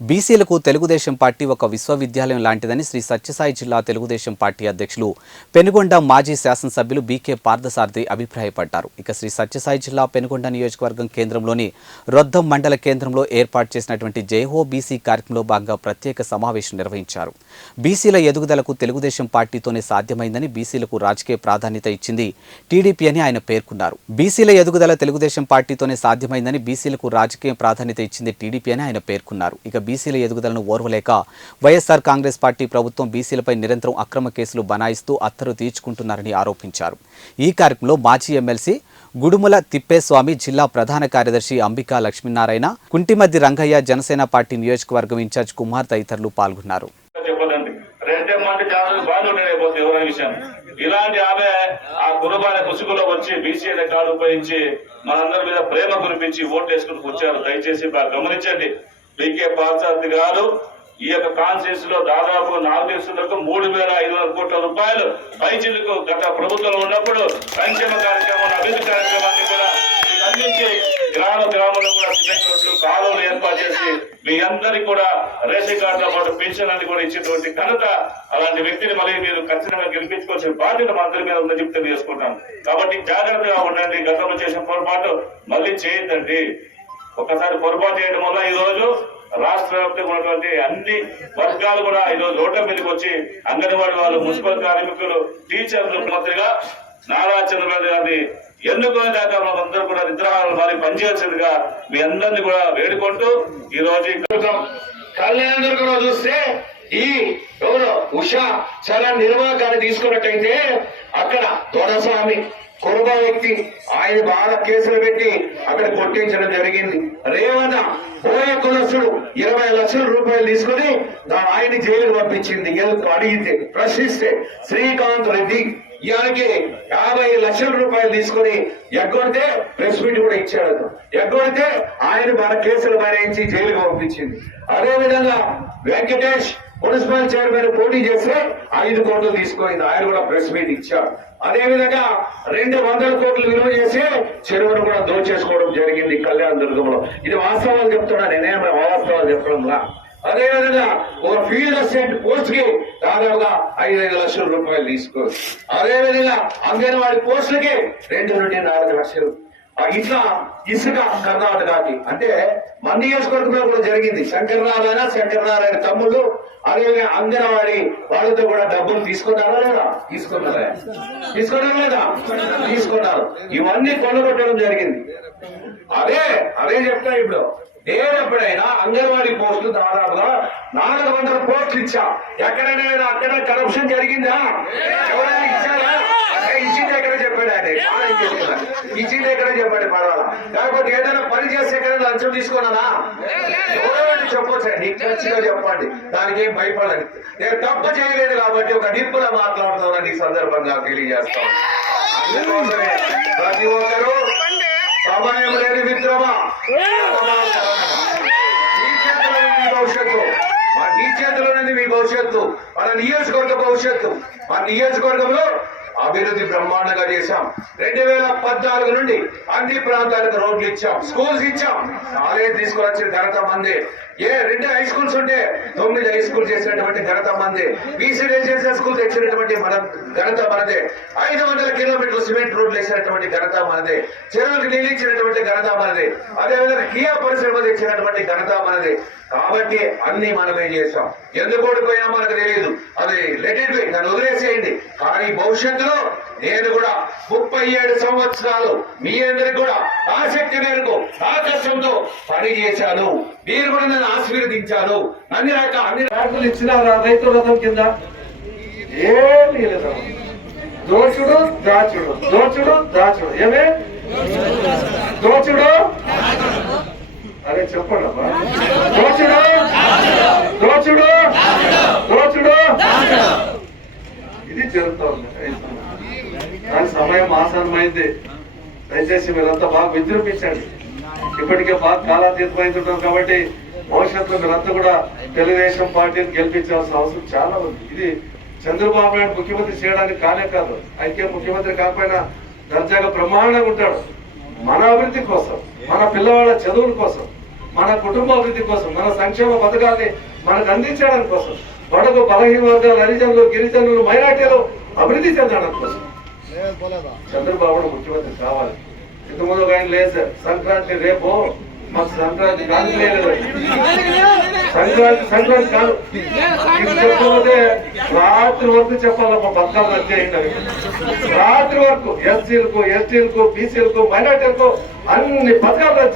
బీసీలకు తెలుగుదేశం పార్టీ ఒక విశ్వవిద్యాలయం లాంటిదని శ్రీ సత్యసాయి జిల్లా తెలుగుదేశం పార్టీ అధ్యక్షులు పెనుగొండ మాజీ శాసనసభ్యులు బీకే పార్థసారథి అభిప్రాయపడ్డారు. ఇక శ్రీ సత్యసాయి జిల్లా పెనుగొండ నియోజకవర్గం కేంద్రంలోని రొద్దం మండల కేంద్రంలో ఏర్పాటు చేసినటువంటి జైహో బీసీ కార్యక్రమంలో భాగంగా ప్రత్యేక సమావేశం నిర్వహించారు. బీసీల ఎదుగుదలకు తెలుగుదేశం పార్టీతోనే సాధ్యమైందని, బీసీలకు రాజకీయ ప్రాధాన్యత ఇచ్చింది టీడీపీ అని ఆయన పేర్కొన్నారు. బీసీల ఎదుగుదల తెలుగుదేశం పార్టీతోనే సాధ్యమైందని, బీసీలకు రాజకీయ ప్రాధాన్యత ఇచ్చింది టీడీపీ అని ఆయన పేర్కొన్నారు. ఇక బీసీల ఎదుగుదలను ఓర్వలేక వైఎస్ఆర్ కాంగ్రెస్ పార్టీ ప్రభుత్వం బీసీలపై నిరంతరం అక్రమ కేసులు బనాయిస్తూ అత్తరు తీర్చుకుంటున్నారని ఆరోపించారు. ఈ కార్యక్రమంలో మాజీ ఎమ్మెల్సీ గుడుముల తిప్పేస్వామి, జిల్లా ప్రధాన కార్యదర్శి అంబికా లక్ష్మీనారాయణ, కుంటిమద్ది రంగయ్య, జనసేన పార్టీ నియోజకవర్గం ఇన్ఛార్జ్ కుమార్ తదితరులు పాల్గొన్నారు. ఇలాంటి ఆమె ఆ కుటుంబాల ముసుగులో వచ్చి బీసీల కార్డు ఉపయోగించి మనందరి మీద ప్రేమ కురిపించి ఓట్లు వేసుకుని వచ్చారు. దయచేసి గమనించండి. బీకే పార్థసారథి గారు ఈ యొక్క కాన్స్టిట్యూన్సీ లో దాదాపు 4 దేశాలకు 3,500 కోట్ల రూపాయలు పైచిలకు గత ప్రభుత్వంలో ఉన్నప్పుడు సంక్షేమ కార్యక్రమం, అభివృద్ధి కార్యక్రమాన్ని కూడా అందించి గ్రామంలో కూడా సిమెంట్ రోడ్లు, కాలువలు ఏర్పాటు చేసి మీ అందరికి కూడా రేషన్ కార్డుతో పాటు పెన్షన్ అన్ని కూడా ఇచ్చేటువంటి ఘనత అలాంటి వ్యక్తిని మళ్ళీ మీరు ఖచ్చితంగా గెలిపించుకోవాల్సిన బాధ్యత మా అందరి మీద ఉందని చెప్తే చేసుకుంటాం. కాబట్టి జాగ్రత్తగా ఉండండి. గతంలో చేసిన పొరపాటు మళ్ళీ చేయొద్దండి. ఒక్కసారి పొరపాటు చేయడం వల్ల ఈ రోజు రాష్ట్ర వ్యాప్తంగా ఉన్నటువంటి అన్ని వర్గాలు కూడా ఈ రోజు ఓట మీదకి వచ్చి అంగన్వాడీ వాళ్ళు, మున్సిపల్ కార్మికులు, టీచర్లు, మంత్రిగా నారా చంద్రబాబు గారిని ఎన్నుకునే దాకా మనందరూ కూడా నిద్రాహారాలు మారి పనిచేయాల్సిందిగా మీ అందరినీ కూడా వేడుకుంటూ ఈ రోజు కళ్యాణ్ కూడా చూస్తే ఈ ఎవరు ఉషా చాలా నిర్వాహకాన్ని తీసుకున్నట్టయితే అక్కడ దొరస్వామి కురుబ వ్యక్తి ఆయన బాగా కేసులు పెట్టి అక్కడ కొట్టించడం జరిగింది. రేవణ పోయే కులస్తుడు 20 లక్షల రూపాయలు తీసుకుని ఆయన జైలుకు పంపించింది. అడిగితే ప్రశ్నిస్తే శ్రీకాంత్ రెడ్డి ఇయానికి 50 లక్షల రూపాయలు తీసుకుని ఎగ్గొడితే ప్రెస్ మీట్ కూడా ఇచ్చాడు. ఎగ్గొడితే ఆయన మన కేసులు భరించి జైలుకు పంపించింది. అదే విధంగా వెంకటేష్ మున్సిపల్ చైర్మన్ పోటీ చేస్తే 5 కోట్లు తీసుకుంది. ఆయన కూడా ప్రెస్ మీట్ ఇచ్చాడు. అదే విధంగా 200 కోట్లు విలువ చేసి చెరువును కూడా దోచేసుకోవడం జరిగింది కళ్యాణ దుర్గంలో. ఇది వాస్తవాలు చెప్తున్నా, నేనేం అవాస్తవాలు చెప్పడంలా. అదే విధంగా ఒక ఫీల్డ్ అసిస్టెంట్ పోస్ట్ కి దాదాపుగా 5 లక్షల రూపాయలు తీసుకోవచ్చు. అదే విధంగా అంగన్వాడీ పోస్టులకి 2 నుండి 4 లక్షలు. ఇట్లా ఇసుక కర్ణాటకకి అంటే మన నియోజకవర్గంలో కూడా జరిగింది. శంకరనారాయణ తమ్ముళ్ళు అదేవిధంగా అంగన్వాడీ వాళ్ళతో కూడా డబ్బులు తీసుకున్నారా లేదా? తీసుకున్నారా లేదా? తీసుకున్నారు. ఇవన్నీ కొల్లగొట్టడం జరిగింది. అదే చెప్తా. ఇప్పుడు నేను ఎప్పుడైనా అంగన్వాడీ పోస్టులు దాదాపుగా 400 పోస్టులు ఇచ్చా. ఎక్కడైనా అక్కడ కరప్షన్ జరిగిందా? ఎవరైనా ఇచ్చారా? ఇచ్చింది ఎక్కడ చెప్పాడు ఆయన. ఇచ్చింది ఎక్కడ చెప్పండి, పర్వాలా. లేకపోతే ఏదైనా పని చేస్తే ఎక్కడ లంచం తీసుకున్నానా? ఎవరైనా చెప్పొచ్చండి, ఖచ్చితంగా చెప్పండి. దానికి ఏం భయపడండి. నేను తప్పు చేయలేదు కాబట్టి ఒక నిప్పులా మాట్లాడుతున్నాను ఈ సందర్భంగా తెలియజేస్తాను. అందుకోసమే ప్రతి ఒక్కరూ సమయం లేని మిత్రమా, మీ చేతిలోనే మీ భవిష్యత్తు, మన నియోజకవర్గ భవిష్యత్తు. మన నియోజకవర్గంలో అభివృద్ధి బ్రహ్మాండంగా చేశాం. 2014 నుండి అన్ని ప్రాంతాలకు రోడ్లు ఇచ్చాం, స్కూల్స్ ఇచ్చాం, కాలేజ్ తీసుకువచ్చిన ఘనత మంది. 2 హై స్కూల్స్ ఉంటే 9 హై స్కూల్ చేసినటువంటి ఘనత మంది. బీసీ రెసిడెన్షియల్ స్కూల్ తెచ్చినటువంటి మన ఘనత మనదే. 500 కిలోమీటర్లు సిమెంట్ రోడ్లు వేసినటువంటి ఘనత మనదే. చెరువులకు నీళ్ళు ఇచ్చినటువంటి ఘనత మనదే. అదేవిధంగా కియా పరిశ్రమ తెచ్చినటువంటి ఘనత మనదే. కాబట్టి అన్ని మనమే చేశాం. ఎందుకు ఓడిపోయినా మనకు తెలియదు. అది లెట్ ఇట్ బి, దాన్ని వదిలేసేయండి. కానీ భవిష్యత్తులో నేను కూడా 37 సంవత్సరాలు మీ అందరికి కూడా ఆసక్తి మేరకు ఆకర్షంతో పని చేశాను. మీరు కూడా నన్ను ఆశీర్వదించారు. అన్ని రాకులు ఇచ్చినారా రైతు రథం కింద? ఏమీ లేదు. దోచుడు దాచుడు, దోచుడు దాచుడు. ఏమే దోచుడు? అదే చెప్పండి అమ్మా. దోచుడు దోచుడు దోచుడు ఇది జరుగుతూ ఉంది. దాని సమయం ఆసన్నమైంది. దయచేసి మీరంతా బాగా విజృంభించండి. ఇప్పటికే బాగా కాలాతీతమైంటున్నాం కాబట్టి భవిష్యత్తులో మీరంతా కూడా తెలుగుదేశం పార్టీని గెలిపించాల్సిన అవసరం చాలా ఉంది. ఇది చంద్రబాబు నాయుడు ముఖ్యమంత్రి చేయడానికి కానే కాదు. అయితే ముఖ్యమంత్రి కాకపోయినా దర్జాగా బ్రహ్మాండంగా ఉంటాడు. మన అభివృద్ధి కోసం, మన పిల్లవాళ్ళ చదువుల కోసం, మన కుటుంబ అభివృద్ధి కోసం, మన సంక్షేమ పథకాల్ని మనకు అందించడం కోసం, బడుగు బలహీన వర్గాలు, హరిజనులు, గిరిజనులు, మైనార్టీలు అభివృద్ధి చెందడం కోసం చంద్రబాబు ముఖ్యమంత్రి కావాలి. ఇంతకుముందు ఒక ఆయన లేదు సార్, సంక్రాంతి రేపు మాకు సంక్రాంతి కాదు లేదు, సంక్రాంతి కాదు చెప్పకపోతే రాత్రి వరకు చెప్పాలమ్మా పథకాలు వచ్చేయండి. రాత్రి వరకు ఎస్సీలకు, ఎస్టీలకు, బీసీలకు, మైనార్టీలకు అన్ని పథకాలు వచ్చాయి.